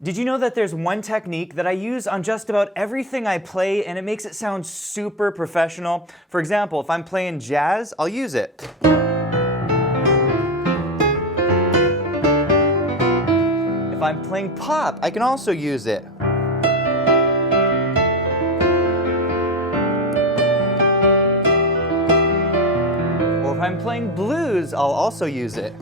Did you know that there's one technique that I use on just about everything I play and it makes it sound super professional? For example, if I'm playing jazz, I'll use it. If I'm playing pop, I can also use it. Or if I'm playing blues, I'll also use it.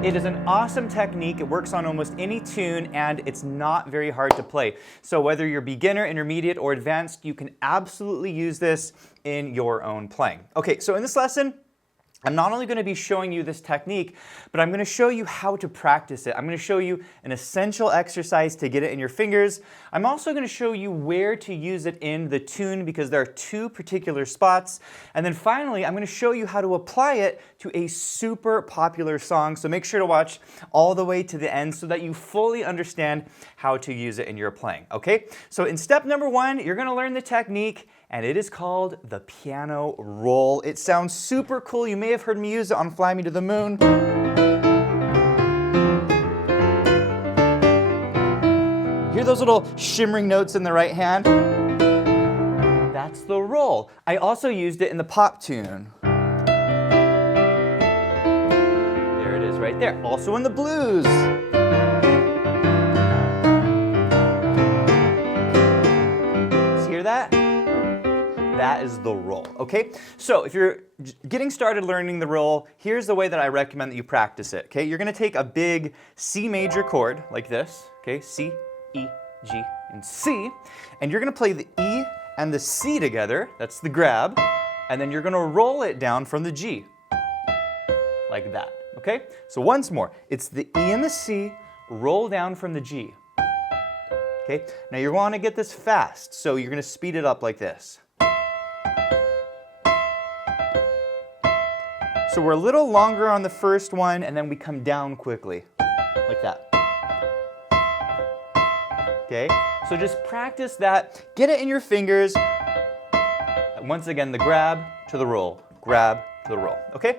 It is an awesome technique. It works on almost any tune and it's not very hard to play. So whether you're beginner, intermediate, or advanced, you can absolutely use this in your own playing. Okay, so in this lesson, I'm not only going to be showing you this technique, but I'm going to show you how to practice it. I'm going to show you an essential exercise to get it in your fingers. I'm also going to show you where to use it in the tune because there are two particular spots. And then finally, I'm going to show you how to apply it to a super popular song. So make sure to watch all the way to the end so that you fully understand how to use it in your playing. Okay? So in step number one, you're going to learn the technique, and it is called the piano roll. It sounds super cool. You may have heard me use it on Fly Me to the Moon. Hear those little shimmering notes in the right hand? That's the roll. I also used it in the pop tune. There it is right there. Also in the blues. Hear that? That is the roll, okay? So if you're getting started learning the roll, here's the way that I recommend that you practice it, okay? You're gonna take a big C major chord like this, okay? C, E, G, and C, and you're gonna play the E and the C together, that's the grab, and then you're gonna roll it down from the G, like that, okay? So once more, it's the E and the C, roll down from the G, okay? Now you wanna get this fast, so you're gonna speed it up like this. So we're a little longer on the first one, and then we come down quickly, like that. Okay, so just practice that, get it in your fingers. Once again, the grab to the roll, grab to the roll, okay?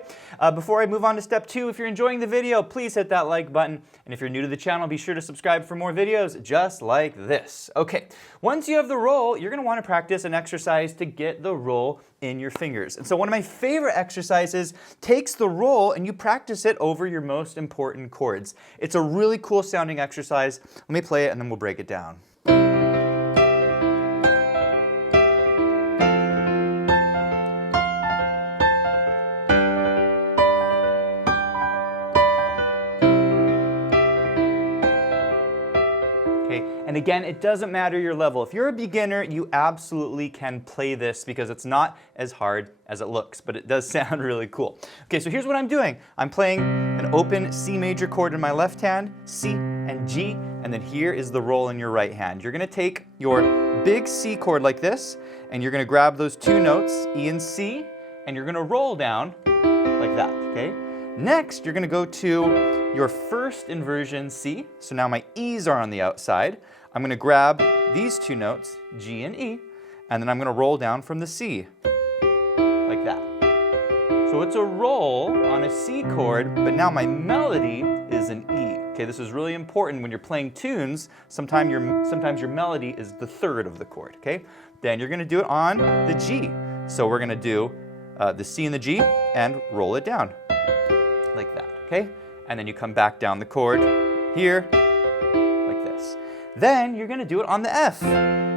Before I move on to step two, if you're enjoying the video, please hit that like button. And if you're new to the channel, be sure to subscribe for more videos just like this. Okay, once you have the roll, you're gonna wanna practice an exercise to get the roll in your fingers. And so one of my favorite exercises takes the roll and you practice it over your most important chords. It's a really cool sounding exercise. Let me play it and then we'll break it down. And again, it doesn't matter your level. If you're a beginner, you absolutely can play this because it's not as hard as it looks, but it does sound really cool. Okay, so here's what I'm doing. I'm playing an open C major chord in my left hand, C and G, and then here is the roll in your right hand. You're gonna take your big C chord like this, and you're gonna grab those two notes, E and C, and you're gonna roll down like that, okay? Next, you're gonna go to your first inversion C. So now my E's are on the outside. I'm gonna grab these two notes, G and E, and then I'm gonna roll down from the C, like that. So it's a roll on a C chord, but now my melody is an E. Okay, this is really important when you're playing tunes. Sometimes your melody is the third of the chord, okay? Then you're gonna do it on the G. So we're gonna do the C and the G and roll it down, like that, okay? And then you come back down the chord here, like this. Then you're gonna do it on the F.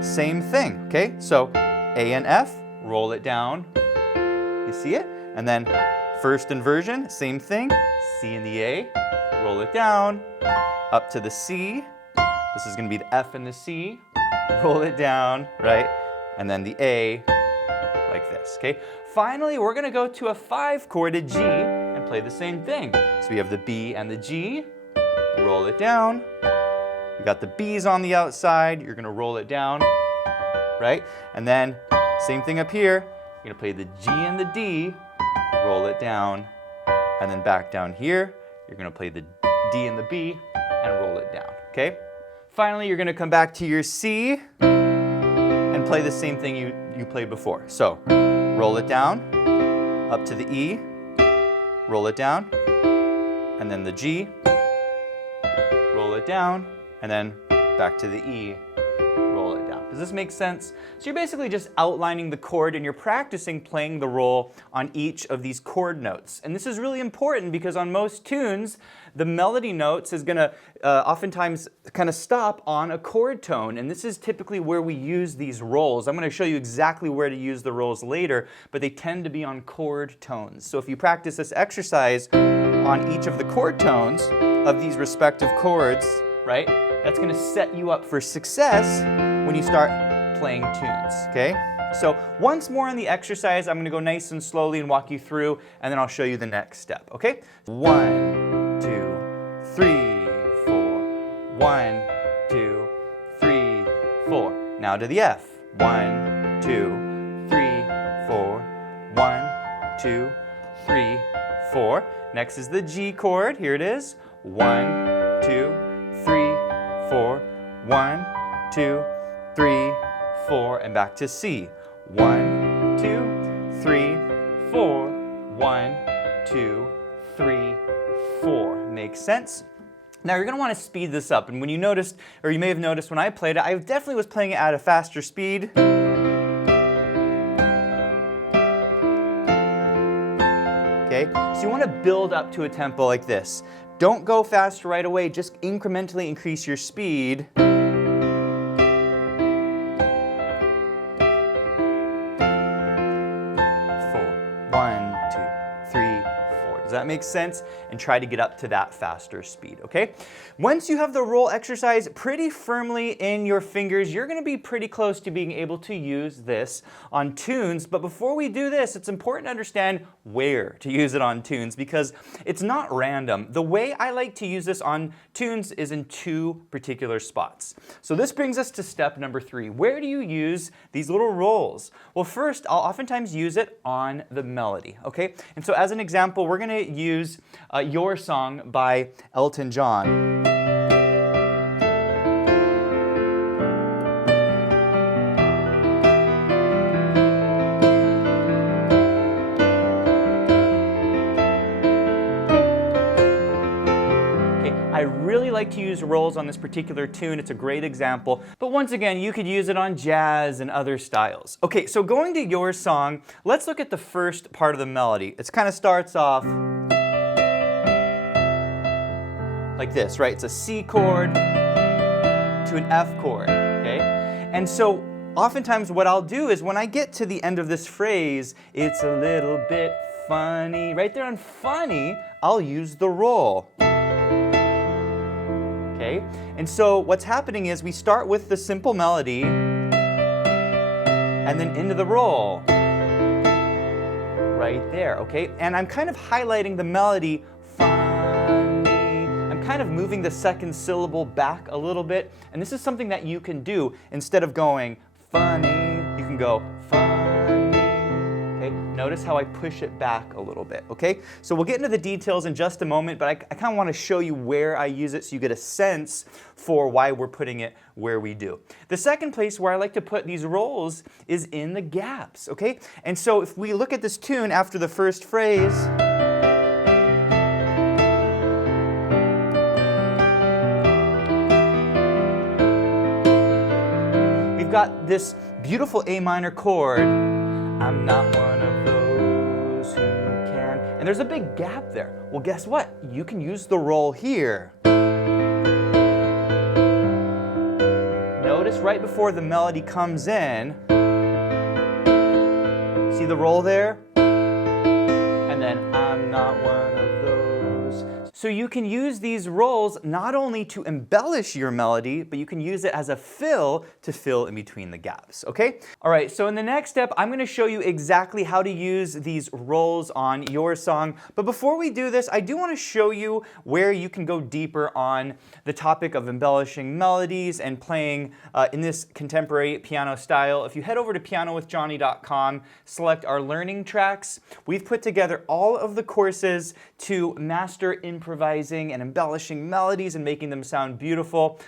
Same thing, okay? So A and F, roll it down. You see it? And then first inversion, same thing. C and the A, roll it down. Up to the C. This is gonna be the F and the C. Roll it down, right? And then the A, like this, okay? Finally, we're gonna go to a 5-chorded G and play the same thing. So we have the B and the G, roll it down. We got the B's on the outside, you're gonna roll it down, right? And then, same thing up here, you're gonna play the G and the D, roll it down, and then back down here, you're gonna play the D and the B, and roll it down, okay? Finally, you're gonna come back to your C, and play the same thing you played before. So, roll it down, up to the E, roll it down, and then the G, roll it down, and then back to the E, roll it down. Does this make sense? So you're basically just outlining the chord and you're practicing playing the roll on each of these chord notes. And this is really important because on most tunes, the melody notes is going to oftentimes kind of stop on a chord tone. And this is typically where we use these rolls. I'm going to show you exactly where to use the rolls later, but they tend to be on chord tones. So if you practice this exercise on each of the chord tones of these respective chords, right, that's going to set you up for success when you start playing tunes, okay? So once more on the exercise, I'm going to go nice and slowly and walk you through, and then I'll show you the next step, okay? 1, 2, 3, 4. 1, 2, 3, 4. Now to the F. 1, 2, 3, 4. 1, 2, 3, 4. Next is the G chord. Here it is. 1, 2, 3, 4. 1, 2, 3, 4, and back to C. 1, 2, 3, 4. 1, 2, 3, 4. Makes sense? Now you're going to want to speed this up, and when you noticed, or you may have noticed when I played it, I definitely was playing it at a faster speed. Okay, so you want to build up to a tempo like this. Don't go fast right away, just incrementally increase your speed. 1, 2, 3, 4. Does that make sense? And try to get up to that faster speed, okay? Once you have the roll exercise pretty firmly in your fingers, you're going to be pretty close to being able to use this on tunes. But before we do this, it's important to understand where to use it on tunes because it's not random. The way I like to use this on tunes is in two particular spots. So this brings us to step number 3. Where do you use these little rolls? Well, first, I'll oftentimes use it on the melody, okay? And so as an example, we're going to use Your Song by Elton John. I really like to use rolls on this particular tune. It's a great example. But once again, you could use it on jazz and other styles. Okay, so going to Your Song, let's look at the first part of the melody. It kind of starts off like this, right? It's a C chord to an F chord, okay? And so oftentimes what I'll do is when I get to the end of this phrase, it's a little bit funny. Right there on funny, I'll use the roll. Okay? And so what's happening is we start with the simple melody and then into the roll. Right there, okay? And I'm kind of highlighting the melody, funny. I'm kind of moving the second syllable back a little bit. And this is something that you can do. Instead of going funny, you can go funny. Okay? Notice how I push it back a little bit, okay? So we'll get into the details in just a moment, but I kind of want to show you where I use it so you get a sense for why we're putting it where we do. The second place where I like to put these rolls is in the gaps, okay? And so if we look at this tune after the first phrase, we've got this beautiful A minor chord. I'm not one of those who can. And there's a big gap there. Well, guess what? You can use the roll here. Notice right before the melody comes in, see the roll there? And then I'm not one of those. So you can use these rolls not only to embellish your melody, but you can use it as a fill to fill in between the gaps, okay? All right, so in the next step, I'm gonna show you exactly how to use these rolls on Your Song. But before we do this, I do wanna show you where you can go deeper on the topic of embellishing melodies and playing in this contemporary piano style. If you head over to pianowithjohnny.com, select our learning tracks, we've put together all of the courses to master improvisation improvising and embellishing melodies and making them sound beautiful.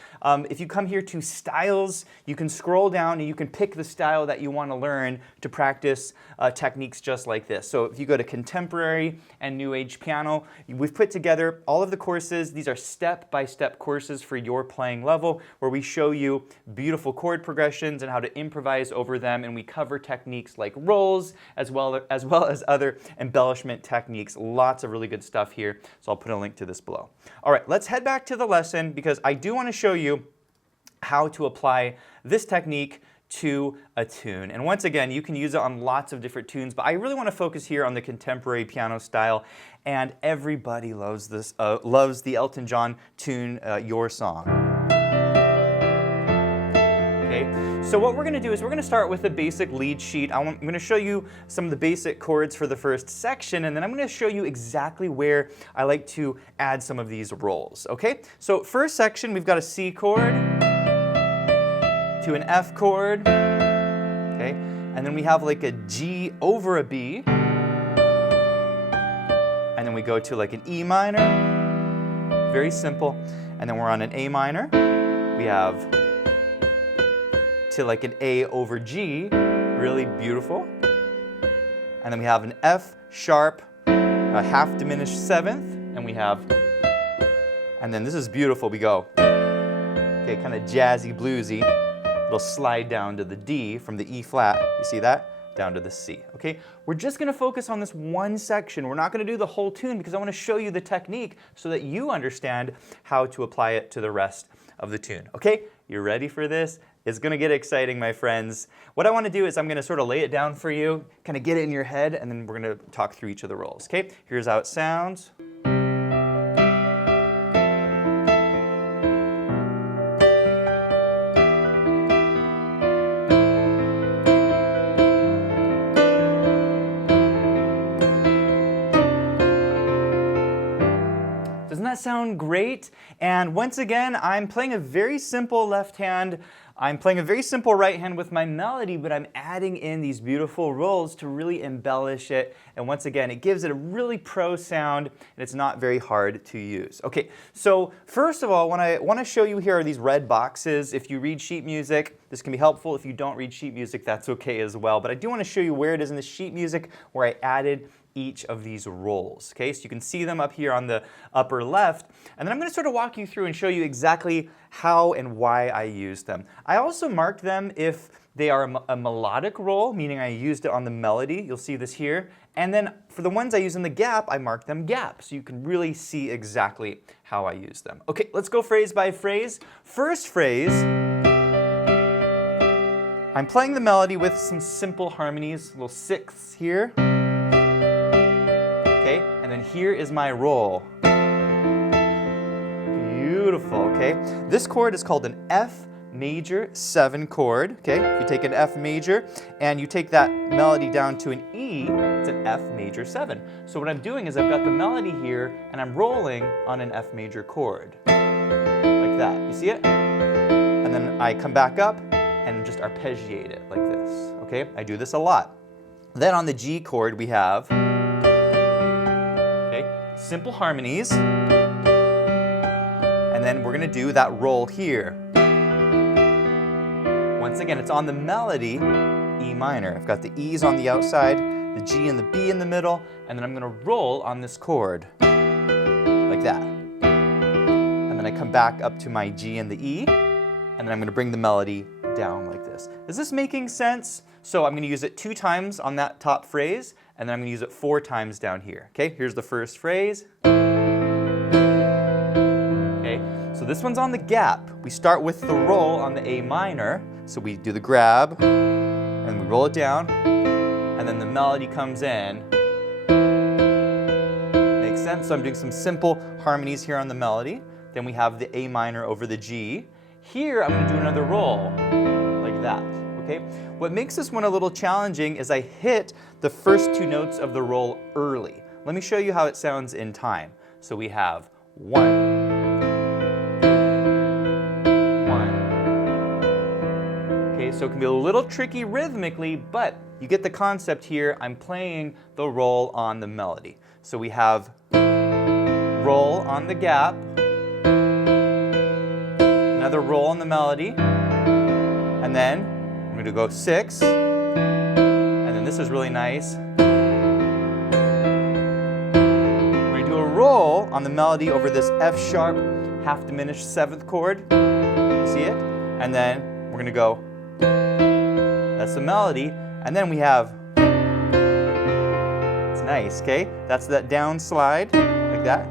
If you come here to styles, you can scroll down and you can pick the style that you want to learn to practice techniques just like this. So if you go to contemporary and new age piano, we've put together all of the courses. These are step-by-step courses for your playing level where we show you beautiful chord progressions and how to improvise over them, and we cover techniques like rolls as well as other embellishment techniques. Lots of really good stuff here, so I'll put a link to this below. All right, let's head back to the lesson because I do want to show you how to apply this technique to a tune. And once again, you can use it on lots of different tunes, but I really want to focus here on the contemporary piano style, and everybody loves this, loves the Elton John tune, Your Song. Okay, so what we're going to do is we're going to start with a basic lead sheet. I'm going to show you some of the basic chords for the first section, and then I'm going to show you exactly where I like to add some of these rolls. Okay, so first section, we've got a C chord to an F chord, okay, and then we have like a G over a B, and then we go to like an E minor, very simple, and then we're on an A minor, we have to like an A over G, really beautiful, and then we have an F sharp, a half diminished seventh, and we have, and then this is beautiful, we go, okay, kind of jazzy, bluesy, it'll slide down to the D from the E flat, you see that? Down to the C, okay? We're just gonna focus on this one section. We're not gonna do the whole tune because I wanna show you the technique so that you understand how to apply it to the rest of the tune, okay? You ready for this? It's gonna get exciting, my friends. What I wanna do is I'm gonna sort of lay it down for you, kind of get it in your head, and then we're gonna talk through each of the rolls, okay? Here's how it sounds. Doesn't that sound great? And once again, I'm playing a very simple left hand. I'm playing a very simple right hand with my melody, but I'm adding in these beautiful rolls to really embellish it. And once again, it gives it a really pro sound, and it's not very hard to use. Okay, so first of all, what I want to show you here are these red boxes. If you read sheet music, this can be helpful. If you don't read sheet music, that's okay as well. But I do want to show you where it is in the sheet music where I added each of these rolls. Okay, so you can see them up here on the upper left, and then I'm going to sort of walk you through and show you exactly how and why I used them. I also marked them if they are a melodic roll, meaning I used it on the melody. You'll see this here. And then for the ones I use in the gap, I marked them gap, so you can really see exactly how I use them. Okay, let's go phrase by phrase. First phrase, I'm playing the melody with some simple harmonies, little sixths here. Okay, and then here is my roll. Beautiful, okay? This chord is called an F major 7 chord, okay? If you take an F major and you take that melody down to an E, it's an F major 7. So what I'm doing is I've got the melody here and I'm rolling on an F major chord. Like that, you see it? And then I come back up and just arpeggiate it like this, okay? I do this a lot. Then on the G chord we have simple harmonies, and then we're going to do that roll here. Once again, it's on the melody, E minor. I've got the E's on the outside, the G and the B in the middle, and then I'm going to roll on this chord, like that. And then I come back up to my G and the E, and then I'm going to bring the melody down like this. Is this making sense? So I'm going to use it 2 times on that top phrase, and then I'm going to use it 4 times down here. Okay, here's the first phrase. Okay, so this one's on the gap. We start with the roll on the A minor. So we do the grab, and we roll it down, and then the melody comes in. Makes sense? So I'm doing some simple harmonies here on the melody. Then we have the A minor over the G. Here I'm going to do another roll, like that. Okay? What makes this one a little challenging is I hit the first 2 notes of the roll early. Let me show you how it sounds in time. So we have 1, 1. Okay, so it can be a little tricky rhythmically, but you get the concept here. I'm playing the roll on the melody. So we have roll on the gap, another roll on the melody, and then I'm going to go 6, and then this is really nice. We're going to do a roll on the melody over this F sharp half diminished 7th chord. See it? And then we're going to go, that's the melody, and then we have, it's nice, okay? That's that down slide, like that,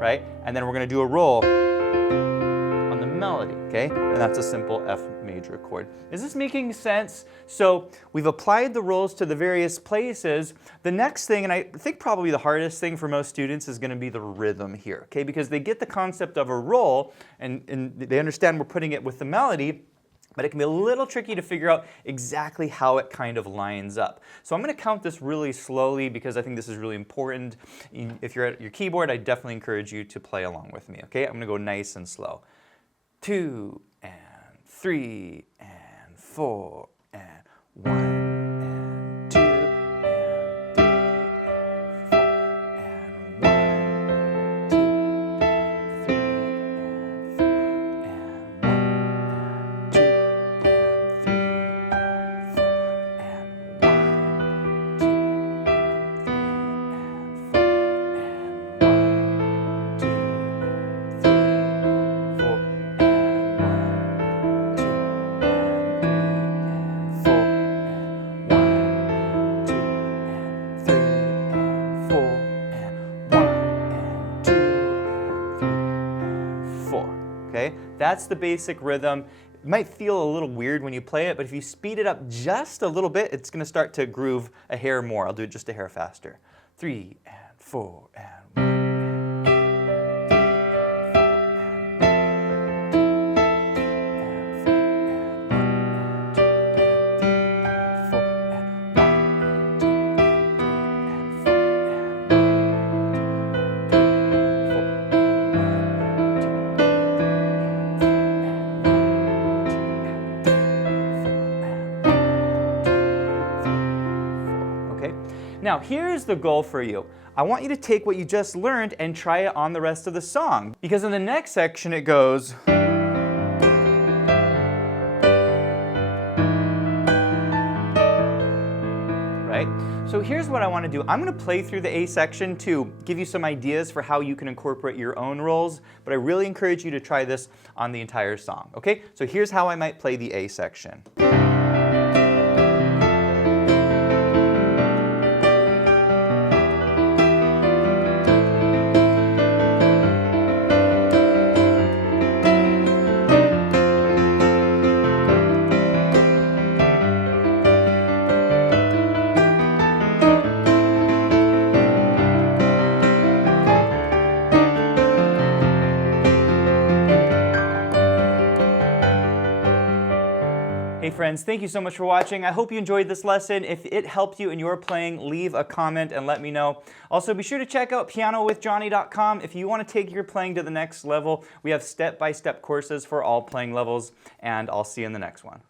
right? And then we're going to do a roll on the melody, okay? And that's a simple F major chord. Is this making sense? So we've applied the rolls to the various places. The next thing, and I think probably the hardest thing for most students, is going to be the rhythm here, okay? Because they get the concept of a roll, and they understand we're putting it with the melody, but it can be a little tricky to figure out exactly how it kind of lines up. So I'm going to count this really slowly because I think this is really important. If you're at your keyboard, I definitely encourage you to play along with me, okay? I'm going to go nice and slow. 2 and 3 and 4 and 1 and 2 and 3 and 4 and 1, 2 and 3 and 4 and 1 and 2 and 3 and 4 and 1, 2 and 3 and 4 and 1, 2 and 3 and 4 Okay, that's the basic rhythm. It might feel a little weird when you play it, but if you speed it up just a little bit, it's going to start to groove a hair more. I'll do it just a hair faster. 3 and 4 and 1. Now here's the goal for you. I want you to take what you just learned and try it on the rest of the song. Because in the next section it goes, right? So here's what I want to do. I'm going to play through the A section to give you some ideas for how you can incorporate your own rolls, but I really encourage you to try this on the entire song, okay? So here's how I might play the A section. Hey friends, thank you so much for watching. I hope you enjoyed this lesson. If it helped you in your playing, leave a comment and let me know. Also, be sure to check out pianowithjonny.com. If you want to take your playing to the next level, we have step-by-step courses for all playing levels, and I'll see you in the next one.